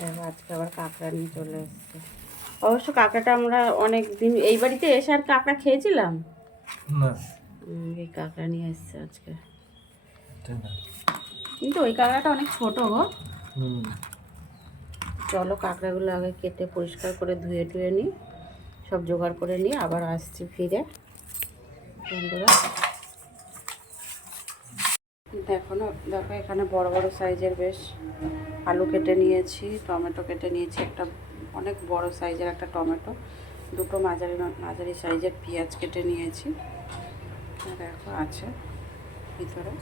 দেখো আজকে আবার কাঁকড়া নিয়ে চলে এসছে। অবশ্য কাঁকড়াটা আমরা অনেক দিন এই বাড়িতে এসে আর কাঁকড়া খেয়েছিলাম না। এই কাঁকড়া নিয়ে এসছে আজকে, কিন্তু ওই কাঁকড়াটা অনেক ছোট গো। চলো কাঁকড়াগুলো আগে কেটে পরিষ্কার করে ধুয়ে টুয়ে নিই, সব জোগাড় করে নিই, আবার আসছি ফিরে। বন্ধুরা দেখো এখানে বড় বড় সাইজের বেশ আলু কেটে নিয়েছি, টমেটো কেটে নিয়েছি, একটা অনেক বড় সাইজের একটা টমেটো, দুটো মাঝারি সাইজের পেঁয়াজ কেটে নিয়েছি। দেখো আছে ভিতরে।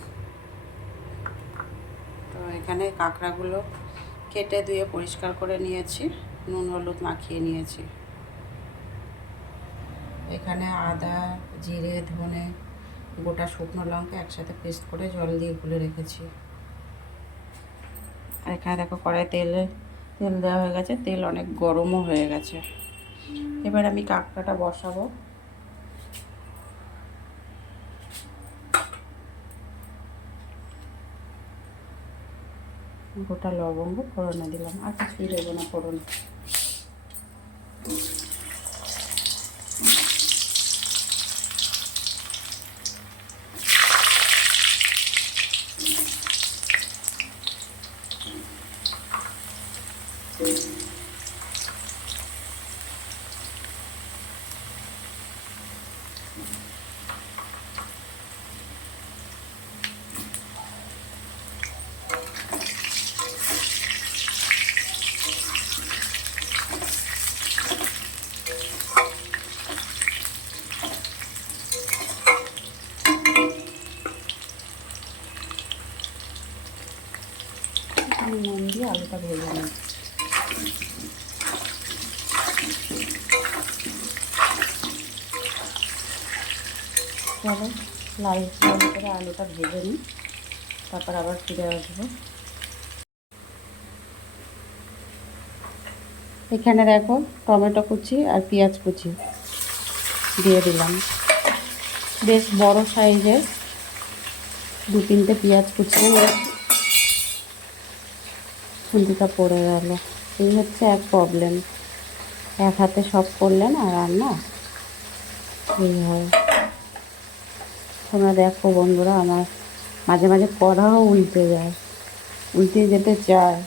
তো এখানে কাঁকড়াগুলো কেটে ধুয়ে পরিষ্কার করে নিয়েছি, নুন হলুদ মাখিয়ে নিয়েছি। এখানে আদা, জিরে, ধনে, গোটা শুকনো লঙ্কা একসাথে পেস্ট করে জল দিয়ে গুলে রেখেছি। আর এখানে দেখো কড়াই তেল দেওয়া হয়ে গেছে, তেল অনেক গরমও হয়ে গেছে। এবার আমি কাঁকড়াটা বসাবো। গোটা লবঙ্গ ফোড়নে দিলাম, আর কিছুই দেবো না ফোড়ন। নুন দিয়ে আলুটা ভেজে নিই। চলো লাল করে আলুটা ভেজে নিই, তারপর আবার ফিরে আসবো। এখানে দেখো টমেটো কুচি আর পেঁয়াজ কুচি দিয়ে দিলাম, বেশ বড় সাইজের 2-3টে পেঁয়াজ কুচি। খুন্তিটা পড়ে গেল, এই হচ্ছে এক প্রবলেম, এক হাতে সব করলে না রান্না এই হয়। তোমরা দেখো বন্ধুরা, আমার মাঝে মাঝে কড়াও উল্টে যায়, উল্টে যেতে চায়,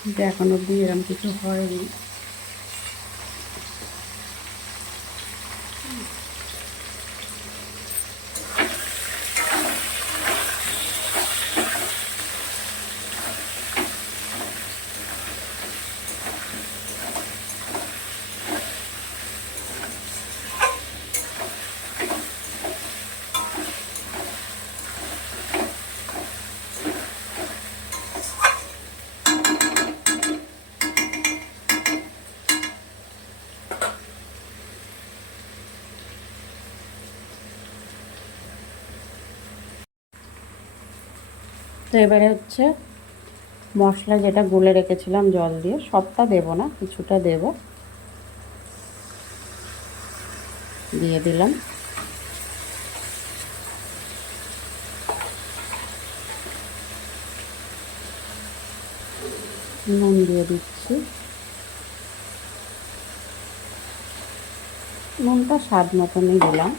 কিন্তু এখন অবধি এরকম কিছু হয়নি। তো এবারে হচ্ছে মশলা যেটা গুলে রেখেছিলাম জল দিয়ে, সবটা দেবো না, কিছুটা দেব, দিয়ে দিলাম। নুন দিয়ে দিচ্ছি, নুনটা স্বাদ মতনই দিলাম।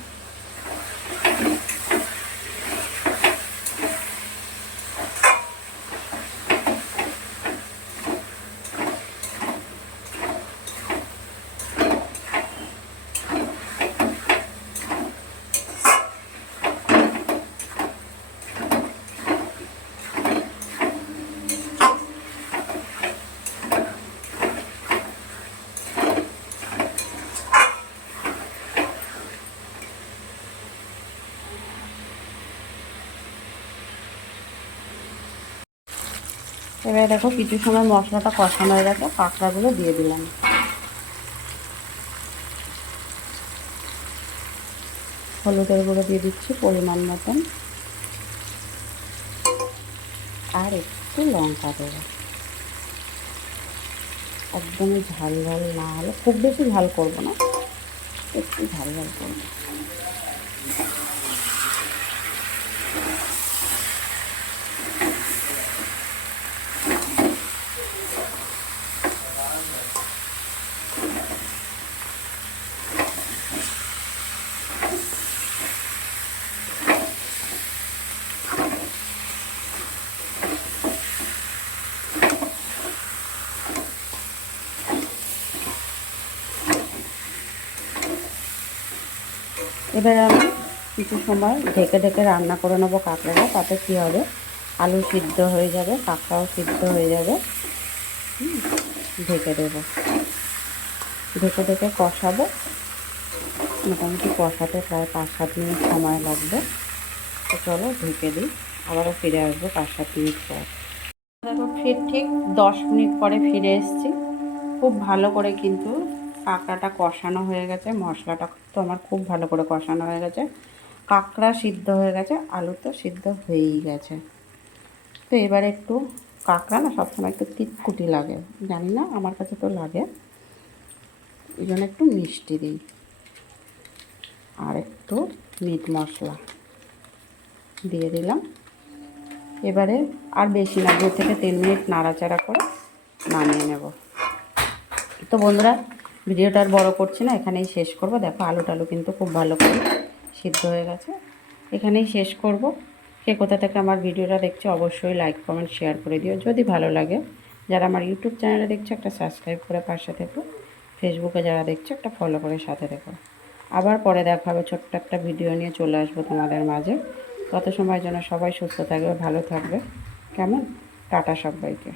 এবারে দেখো কিছু সময় মশলাটা কষানো হয়ে গেছে, কাঁকড়াগুলো দিয়ে দিলাম। হলুদের গুঁড়ো দিয়ে দিচ্ছি পরিমাণ মতন, আর একটু লঙ্কা দেবো। একদমই ঝাল ঝাল না হলে, খুব বেশি ঝাল করবো না, একটু ঝাল ঝাল করবো। এবার আমি কিছু সময় ঢেকে ঢেকে রান্না করে নেবো কাঁকড়াটা। তাতে কী হবে, আলু সিদ্ধ হয়ে যাবে, কাঁকড়াও সিদ্ধ হয়ে যাবে। ঢেকে দেবো, ঢেকে ঢেকে কষাবো। মোটামুটি কষাতে প্রায় 5-7 মিনিট সময় লাগবে। তো চলো ঢেকে দিই, আবারও ফিরে আসবো 5-7 মিনিট পর। দেখো ঠিক 10 মিনিট পরে ফিরে এসেছি। খুব ভালো করে কিন্তু কাঁকড়াটা কষানো হয়ে গেছে, মশলাটা তো আমার খুব ভালো করে কষানো হয়ে গেছে, কাঁকড়া সিদ্ধ হয়ে গেছে, আলু তো সিদ্ধ হয়েই গেছে। তো এবারে একটু, কাঁকড়া না সবসময় একটু তিতকুটি লাগে, জানি না, আমার কাছে তো লাগে, এই জন্য একটু মিষ্টি দিই আর একটু মিট মশলা দিয়ে দিলাম। এবারে আর বেশি না, 2 থেকে 3 মিনিট নাড়াচাড়া করে নামিয়ে নেব। তো বন্ধুরা, ভিডিওটা আর বড় করছি না, এখানেই শেষ করব। দেখো আলু টালু কিন্তু খুব ভালো করে সিদ্ধ হয়ে গেছে, এখানেই শেষ করব। কে কোথা থেকে আমার ভিডিওটা দেখছো অবশ্যই লাইক কমেন্ট শেয়ার করে দিও যদি ভালো লাগে। যারা আমার ইউটিউব চ্যানেলে দেখছো একটা সাবস্ক্রাইব করে পাশে থেকো, ফেসবুকে যারা দেখছো একটা ফলো করে সাথে থেকো। আবার পরে দেখা হবে, ছোট্ট একটা ভিডিও নিয়ে চলে আসবো তোমাদের মাঝে। তত সময়ের জন্য সবাই সুস্থ থাকবে, ভালো থাকবে, কেমন? টাটা সবাইকে।